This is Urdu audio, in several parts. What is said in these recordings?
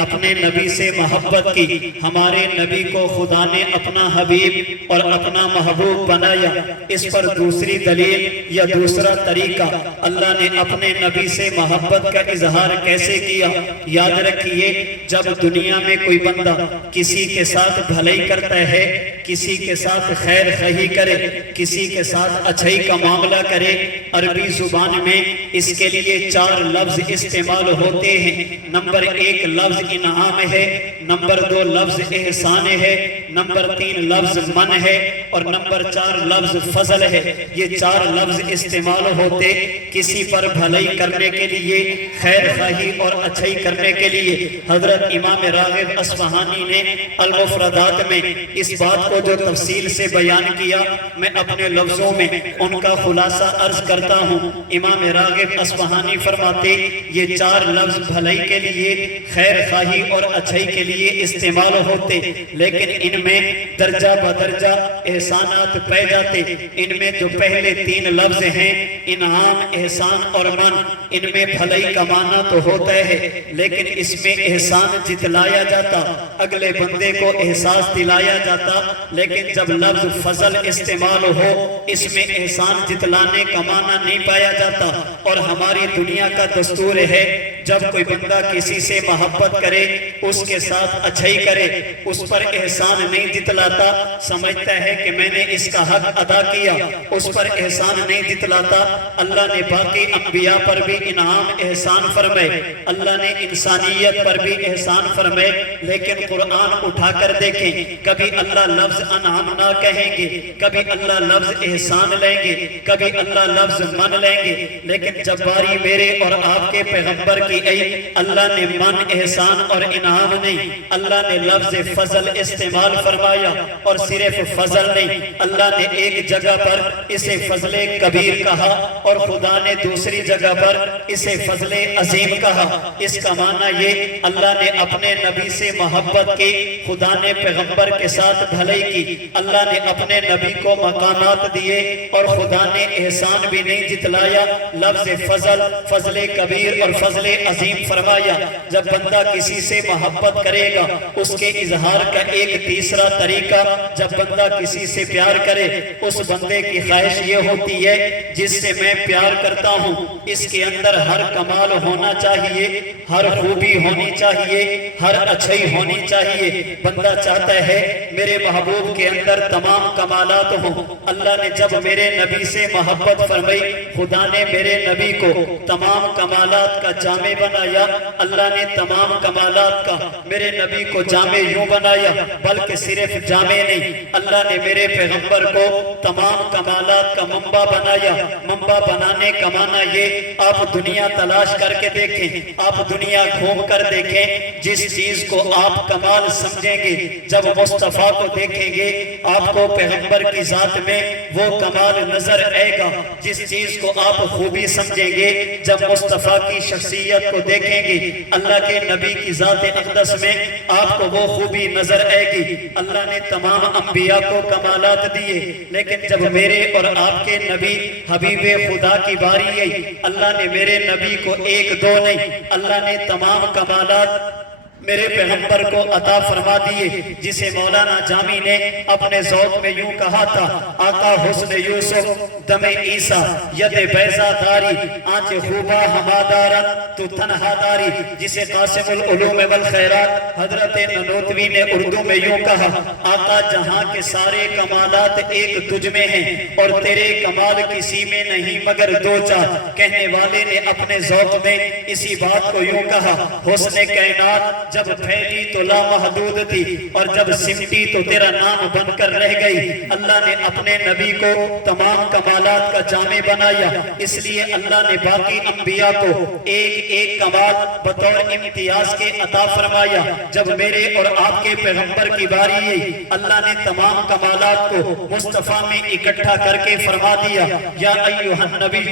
اپنے نبی سے محبت کی، ہمارے نبی کو خدا نے اپنا حبیب اور اپنا محبوب بنایا۔ اس پر دوسری دلیل یا دوسرا طریقہ، اللہ نے اپنے نبی سے محبت کا اظہار کیسے کیا؟ یاد رکھیے، جب دنیا میں کوئی بندہ کسی کے ساتھ بھلائی کرتا ہے، کسی کے ساتھ خیر خواہی کرے، کسی کے ساتھ اچھائی کا معاملہ کرے، عربی زبان میں اس کے لیے 4 لفظ استعمال ہوتے ہیں۔ نمبر 1 لفظ انعام ہے، نمبر 2 لفظ احسان ہے، نمبر 3 لفظ من ہے، اور نمبر 4 لفظ فضل ہے۔ یہ 4 لفظ استعمال ہوتے کسی پر بھلائی کرنے کے لیے، خیر خواہی اور اچھائی کرنے کے لیے۔ حضرت امام راغب اصفہانی نے المفردات میں اس بات کو جو تفصیل سے بیان کیا، میں اپنے لفظوں میں ان کا خلاصہ عرض کرتا ہوں۔ امام راغب اصفہانی فرماتے، یہ 4 لفظ بھلائی کے لیے، خیر خواہی اور اچھائی کے لیے استعمال ہوتے، لیکن ان میں درجہ بدرجہ احسانات پائے جاتے۔ ان میں جو پہلے 3 لفظ ہیں، انعام، احسان اور من، ان میں بھلائی کا معنی تو ہوتا ہے، لیکن اس میں احسان جتلایا جاتا، اگلے بندے کو احساس دلایا جاتا۔ لیکن جب لفظ فضل استعمال ہو، اس میں احسان جتلانے کا معنی نہیں پایا جاتا۔ اور ہماری دنیا کا دستور ہے، جب کوئی بندہ کسی سے محبت کرے، اس کے ساتھ اچھائی کرے، اس پر احسان نہیں جتلاتا، سمجھتا ہے کہ میں نے اس کا حق ادا کیا، اس پر احسان نہیں جتلاتا۔ اللہ نے باقی انبیاء پر بھی انعام احسان فرمائے، اللہ نے انسانیت پر بھی احسان فرمائے، لیکن قرآن اٹھا کر دیکھیں، کبھی اللہ لفظ انعام نہ کہیں گے، کبھی اللہ لفظ احسان لیں گے، کبھی اللہ لفظ من لیں گے، لیکن جب باری میرے اور آپ کے پیغمبر کی آئی، اللہ نے من، احسان اور انعام نہیں، اللہ نے لفظ فضل استعمال فرمایا۔ اور صرف فضل نہیں، اللہ نے ایک جگہ پر اسے فضل کبیر کہا، اور خدا نے دوسری جگہ پر اسے فضل عظیم کہا۔ اس کا معنی یہ، اللہ نے اپنے نبی سے محبت کی، خدا نے پیغمبر کے ساتھ بھلائی کی، اللہ نے اپنے نبی کو مقامات دیے، اور خدا نے احسان بھی نہیں جتلایا، لفظ فضل، فضل کبیر اور فضل عظیم فرمایا۔ جب بندہ کسی سے محبت کرے گا، اس کے اظہار کا ایک تیسرا طریقہ، جب بندہ کسی سے پیار کرے، اس بندے کی خواہش یہ ہوتی ہے، جس سے میں پیار کرتا ہوں، اس کے اندر ہر کمال ہونا چاہیے، ہر خوبی ہونی چاہیے، ہر اچھائی ہونی چاہیے۔ بندہ چاہتا ہے میرے محبوب کے اندر تمام کمالات ہوں۔ اللہ نے جب میرے نبی سے محبت فرمائی، خدا نے میرے نبی کو تمام کمالات کا جامع بنایا۔ اللہ نے تمام کمالات کا میرے نبی کو جامع یوں بنایا، بلکہ صرف جامع نہیں، اللہ نے میرے پیغمبر کو تمام کمالات کا منبع بنایا۔ منبع بنانے کا معنی یہ، آپ دنیا تلاش کر کے دیکھیں، آپ دنیا گھوم کر دیکھیں، جس چیز کو آپ کمال سمجھیں گے، جب مصطفیٰ کو دیکھیں گے، آپ کو پیغمبر کی ذات میں وہ کمال نظر آئے گا۔ جس چیز کو آپ خوبی سمجھیں گے، جب مصطفیٰ کی شخصیت کو دیکھیں گے، اللہ کے نبی کی ذات اقدس میں آپ کو وہ خوبی نظر آئے گی۔ اللہ نے تمام انبیاء کو کمالات دیے، لیکن جب میرے اور آپ کے نبی حبیب خدا کی باری آئی، اللہ نے میرے نبی کو 1 2 نہیں، اللہ نے تمام کمالات میرے پیغمبر کو عطا فرما دیے، جسے مولانا جامی نے اپنے ذوق میں یوں کہا تھا، آقا حسن یوسف دم عیسیٰ ید بیضا داری، آنچ خوبہ ہمادارا تو تنہا داری، جسے قاسم العلوم والخیرات حضرت ننوتوی نے اردو میں یوں کہا، آقا جہاں کے سارے کمالات ایک تجھ میں ہیں، اور تیرے کمال کسی میں نہیں مگر 2 4۔ کہنے والے نے اپنے ذوق میں اسی بات کو یوں کہا، حسن کائنات جب پھیلی تو لامحدود تھی، اور جب سمٹی تو تیرا نام بن کر رہ گئی۔ اللہ نے اپنے نبی کو تمام کمالات کا جامع بنایا، اس لیے اللہ نے باقی انبیاء کو ایک ایک کمال بطور امتیاز کے عطا فرمایا۔ جب میرے اور آپ کے پیغمبر کی باری آئی، اللہ نے تمام کمالات کو مصطفیٰ میں اکٹھا کر کے فرما دیا، یا ایھا النبی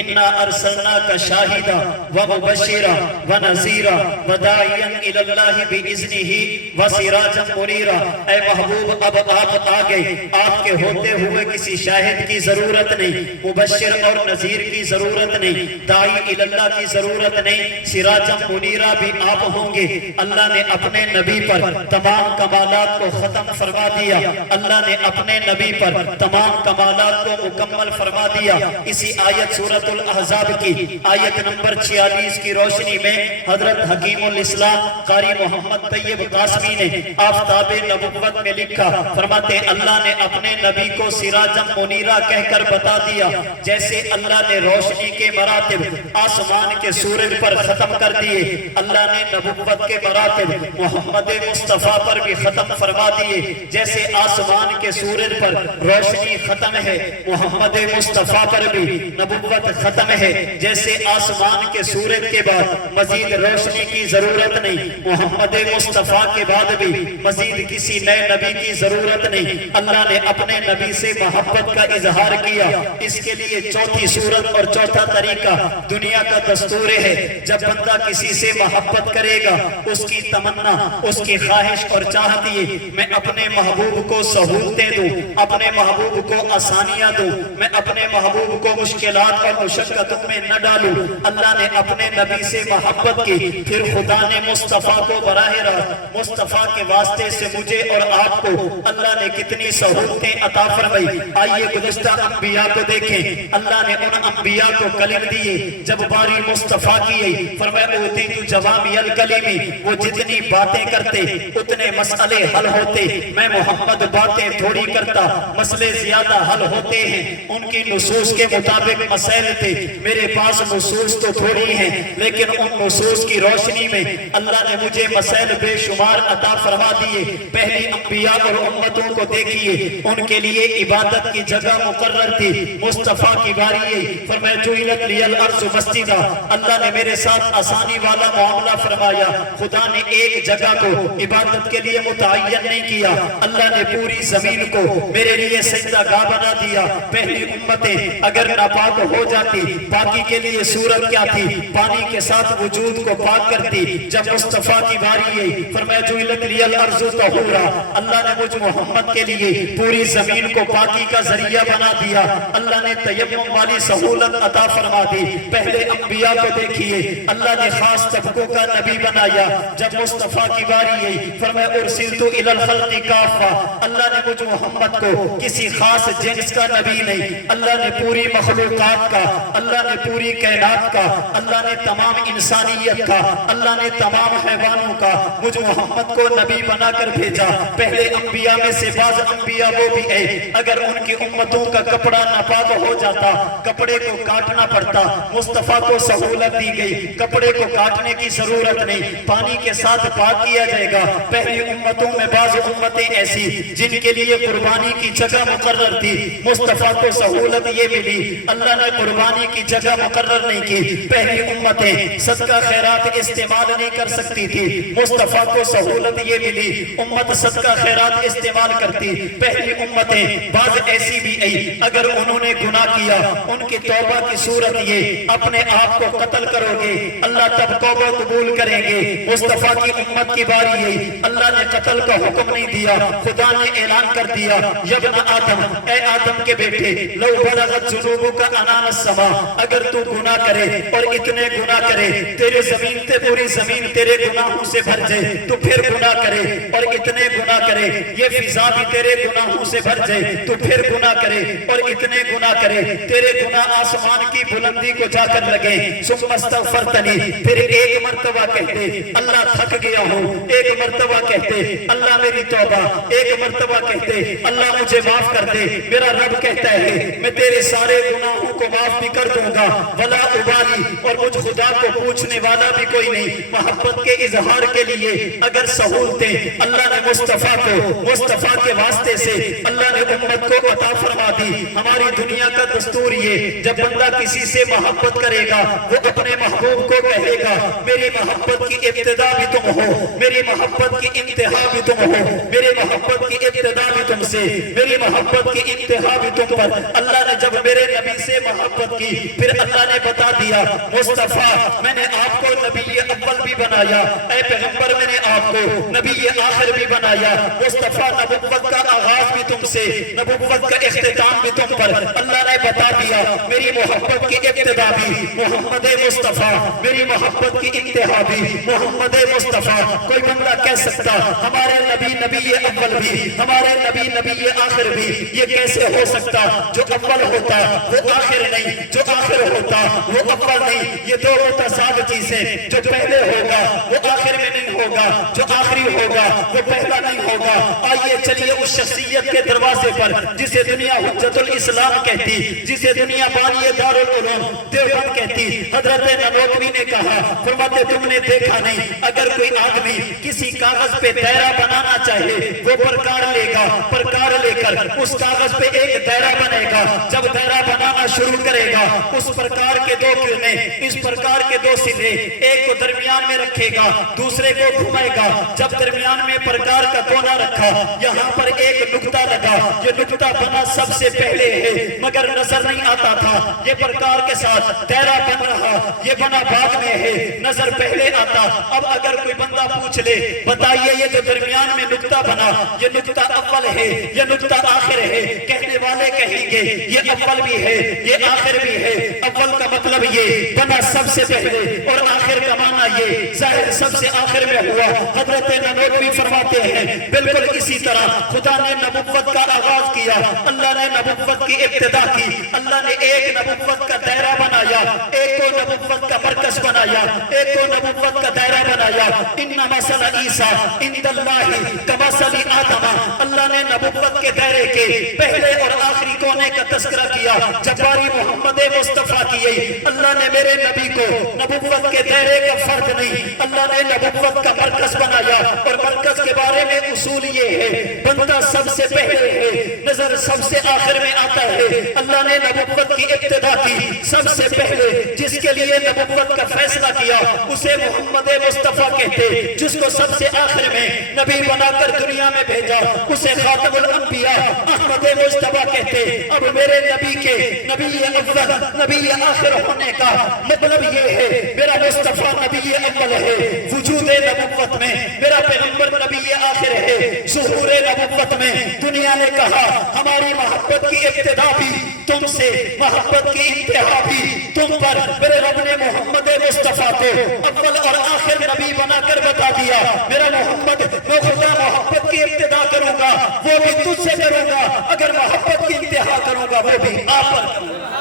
انا ارسلناک شاہدا و مبشرا و نذیرا و داعیا الی اللہ بِإِذْنِهِ وَسِرَاجًا مُنِيرًا۔ اے محبوب اب آپ آ گئے، آپ کے ہوتے ہوئے کسی شاہد کی ضرورت نہیں، مبشر اور نذیر کی ضرورت نہیں، داعی اللہ کی ضرورت نہیں، سراجًا منیرا بھی آپ ہوں گے۔ اللہ نے اپنے نبی پر تمام کمالات کو ختم فرما دیا، اللہ نے اپنے نبی پر تمام کمالات کو مکمل فرما دیا۔ اسی آیت سورۃ الاحزاب کی آیت نمبر 46 کی روشنی میں حضرت حکیم الاسلام قاری محمد طیب قاسمی نے آفتاب نبوت میں لکھا، فرماتے اللہ نے اپنے نبی کو سراجًا منیرا کہہ کر بتا دیا، جیسے اللہ نے روشنی کے مراتب آسمان کے سورج پر ختم کر دیے، اللہ نے نبوت کے مراتب محمد مصطفیٰ پر بھی ختم فرما دیے۔ جیسے آسمان کے سورج پر روشنی ختم ہے، محمد مصطفیٰ پر بھی نبوت ختم ہے۔ جیسے آسمان کے سورج کے بعد مزید روشنی کی ضرورت نہیں، محمد مصطفیٰ کے بعد بھی مزید کسی نئے نبی کی ضرورت نہیں۔ اللہ نے اپنے نبی سے محبت کا اظہار کیا، اس کے لیے چوتھی صورت اور چوتھا طریقہ دنیا کا دستور ہے۔ جب بندہ کسی سے محبت کرے گا، اس کی تمنا، اس کی خواہش اور چاہت یہ میں اپنے محبوب کو سہولتیں دوں، اپنے محبوب کو آسانیاں دوں، میں اپنے محبوب کو مشکلات اور مشقتوں میں نہ ڈالوں۔ اللہ نے اپنے نبی سے محبت کی، پھر خدا نے مصطفیٰ کو براہ راست مصطفیٰ کے واسطے سے مجھے اور آپ کو اللہ نے کتنی سہولتیں عطا فرمائی۔ آئیے گزشتہ انبیاء کو دیکھیں، اللہ نے ان انبیاء کو کلم دیے، جب باری مصطفیٰ کیے فرمایا اوتیت جوامع الکلم، وہ جتنی باتیں کرتے اتنے مسئلے حل ہوتے، میں محمد باتیں تھوڑی کرتا، مسئلے زیادہ حل ہوتے ہیں۔ ان کی نصوص کے مطابق مسائل تھے، میرے پاس نصوص تو تھوڑی ہیں، لیکن ان نصوص کی روشنی میں اللہ نے مجھے مسائل بے شمار عطا فرما دیے۔ پہلی انبیاء اور امتوں کو دیکھیے، ان کے لیے عبادت کی جگہ مقرر تھی، مصطفیٰ کی باری ہے، فرمایا جعلت لی الارض مسجدا، اللہ نے میرے ساتھ آسانی والا معاملہ فرمایا۔ خدا نے ایک جگہ کو عبادت کے لیے متعین نہیں کیا، اللہ نے پوری زمین کو میرے لیے سجدہ گاہ بنا دیا۔ پہلی امتیں اگر ناپاک ہو جاتی، پاکی کے لیے صورت کیا تھی؟ پانی کے ساتھ وجود کو پاک کرتی۔ جب مصطفیٰ کی باری ہے، فرمایا جعلت لی الارض طہورا، اللہ نے مجھ محمد کے لیے پوری زمین کو پاکی کا ذریعہ بنا دیا، اللہ نے تیمم والی سہولت عطا فرما دی۔ پہلے انبیاء کو دیکھیے، اللہ نے خاص طبقوں کا نبی بنایا۔ جب مصطفیٰ کی باری ہے، فرمایا ارسلت الی الخلق کافہ، اللہ نے مجھ محمد کو کسی خاص جنس کا نبی نہیں، اللہ نے پوری مخلوقات کا، اللہ نے پوری کائنات کا، اللہ نے تمام انسانیت کا، اللہ نے تمام حیوانوں کا مجھ محمد کو نبی بنا کر بھیجا۔ پہلے انبیاء میں سے بعض انبیاء وہ بھی ہے، اگر ان کی امتوں کا کپڑا ناپاک ہو جاتا، کپڑے کو کاٹنا پڑتا، مصطفیٰ کو سہولت دی گئی، کپڑے کو کاٹنے کی ضرورت نہیں، پانی کے ساتھ پاک کیا جائے گا۔ پہلی امتوں میں بعض امتیں ایسی جن کے لیے قربانی کی جگہ مقرر تھی، مصطفیٰ کو سہولت یہ ملی، اللہ نے قربانی کی جگہ مقرر نہیں کی۔ پہلی امتیں صدقہ خیرات استعمال نہیں کر سکتی تھی، مصطفیٰ کو سہولت یہ ملی، امت صدقہ خیرات استعمال کرتی۔ پہلی امتیں بعض ایسی بھی آئی، اگر انہوں نے گناہ کیا، ان کی توبہ کی صورت یہ اپنے آپ کو قتل کرو گے، اللہ تب توبہ قبول کریں گے۔ مصطفیٰ کی امت کی باری ہے، اللہ نے قتل کا حکم نہیں دیا، خدا نے اعلان کر دیا یا ابن آدم، اے آدم کے بیٹے، لو بلغت ذنوبک عنان السماء، اگر تو گناہ کرے اور اتنے گناہ کرے تیرے زمین تے پوری زمین تیرے گناہوں سے بھر جائے، تو پھر گناہ کرے اور اتنے گناہ کرے یہ فضا بھی تیرے گناہوں سے بھر جائے، تو پھر گناہ کرے اور اتنے گناہ کرے تیرے گناہ آسمان کی بلندی کو جا کر لگے، ثم استغفرتنی، پھر ایک مرتبہ کہتے اللہ تھک گیا ہوں، ایک مرتبہ کہتے اللہ میری توبہ، ایک مرتبہ کہتے اللہ مجھے معاف کر دے، میرا رب کہتا ہے میں تیرے سارے گناہوں کو معاف بھی کر دوں گا، ولا ابالی، اور مجھ خدا کو پوچھنے والا بھی کوئی نہیں۔ محبت کے اظہار کے لیے اگر سہولتیں اللہ نے مصطفیٰ کو مصطفیٰ کے واسطے سے اللہ نے امت کو عطا فرما دی۔ ہماری دنیا کا دستور یہ، جب بندہ کسی سے محبت کرے گا وہ اپنے محبوب کو کہے گا میری محبت کی ابتدا بھی تم ہو، میری محبت کی انتہا بھی تم ہو، میری محبت کی ابتدا بھی تم سے، میری محبت کی انتہا بھی تم پر۔ اللہ نے جب میرے نبی سے محبت کی، پھر اللہ نے بتا دیا مصطفیٰ میں نے آپ کو نبی اول بھی بنایا، اے پیغمبر میں نے آپ کو نبی آخر بھی بنایا، مصطفیٰ نبوت کا آغاز بھی تم سے، نبوت کا اختتام بھی تم پر، اللہ نے بتا دیا میری محبت کی ابتدا بھی محمد مصطفیٰ، میری محبت کی انتہا بھی محمد مصطفیٰ۔ کوئی بندہ کہہ سکتا ہمارے نبی نبی اول بھی، ہمارے نبی نبی آخر بھی، یہ کیسے ہو سکتا؟ جو اول ہوتا وہ آخر نہیں، جو آخر ہوتا وہ اول نہیں، یہ دو متضاد چیزیں، جو پہلے ہوگا وہ آخر میں نہیں ہوگا، جو آخری ہوگا وہ پہلا نہیں ہوگا۔ آئیے چلیے اس شخصیت کے دروازے پر جسے دنیا حجت الاسلام کہتی، جسے دنیا بانی دارالعلوم دیوبند کہتی، حضرت ننوتوی نے کہا، فرماتے تم نے دیکھا نہیں اگر کوئی آدمی کسی کاغذ پہ دائرہ بنانا چاہے وہ پرکار لے گا، پرکار لے کر اس کاغذ پہ ایک دائرہ بنے گا، جب دائرہ بنانا شروع کرے گا اس پرکار کے دو کرنے، اس پرکار کے دو سرے، ایک کو درمیان میں رکھے گا دوسرے کو گھمائے گا، جب درمیان میں پرکار کا کونا رکھا یہاں پر ایک نقطہ لگا، یہ نقطہ بنا سب سے پہلے ہے مگر نظر نہیں آتا تھا، یہ پرکار کے ساتھ دائرہ بن رہا، یہ بنا بعد میں ہے نظر پہلے آتا۔ اب اگر کوئی بندہ پوچھ لے بتائیے یہ جو درمیان میں نقطہ بنا یہ نقطہ اول ہے یہ نقطہ آخر ہے، کہنے والے کہیں گے یہ اول بھی ہے یہ آخر بھی ہے۔ اول کا مطلب یہ بنا سب سے پہلے اور آخر کا معنی یہ ظاہر سب سے آخر میں ہوا۔ حضرت ننوتوی فرماتے ہیں بالکل اسی طرح خدا نے نبوت کا آغاز کیا، اللہ نے نبوت کی ابتدا کی، اللہ نے ایک نبوت کا دائرہ بنایا، ایک کو نبوت کا مرکز بنایا، ایک کو نبوت کا دائرہ بنایا۔ ان مثل عیسیٰ عند اللہ کمثل آدم، اللہ نے نبوت کے دائرے کے پہلے اور آخری کونے کا تذکرہ کیا، جباری محمد مصطفیٰ کیے۔ اللہ نے میرے نبی کو نبوت کے دائرے کا فرد نہیں، اللہ نے نبوت کا مرکز بنایا، اور مرکز کے بارے میں اصول یہ ہے بندہ سب سے پہلے ہے، نظر سب سے آخر میں آتا ہے۔ اللہ نے نبوت کی ابتدا کی سب سے پہلے، جس کے لیے نبوت کا فیصلہ کیا اسے محمد مصطفیٰ کہتے، جس کو سب سے آخر میں نبی بنا کر دنیا میں بھیجا اسے خاتم الانبیاء احمد مصطفیٰ کہتے۔ اب میرے نبی کے نبی اول نبی آخر ہونے کا مطلب یہ ہے میرا مصطفیٰ نبی اول ہے، وجود نبوت میں میرا پیغمبر نبی آخر ہے، ظہور نبوت میں دنیا نے کہا ہماری محبت کی ابتدا بھی تم سے، محبت کی انتہا بھی تم پر۔ میرے رب نے محمد مصطفیٰ کو اول اور آخر نبی بنا کر بتا دیا میرا محمد میں خدا محبت کی ابتدا کروں گا وہ بھی تجھ سے کروں گا، اگر محبت کی انتہا کروں گا وہ بھی آپ پر کروں گا۔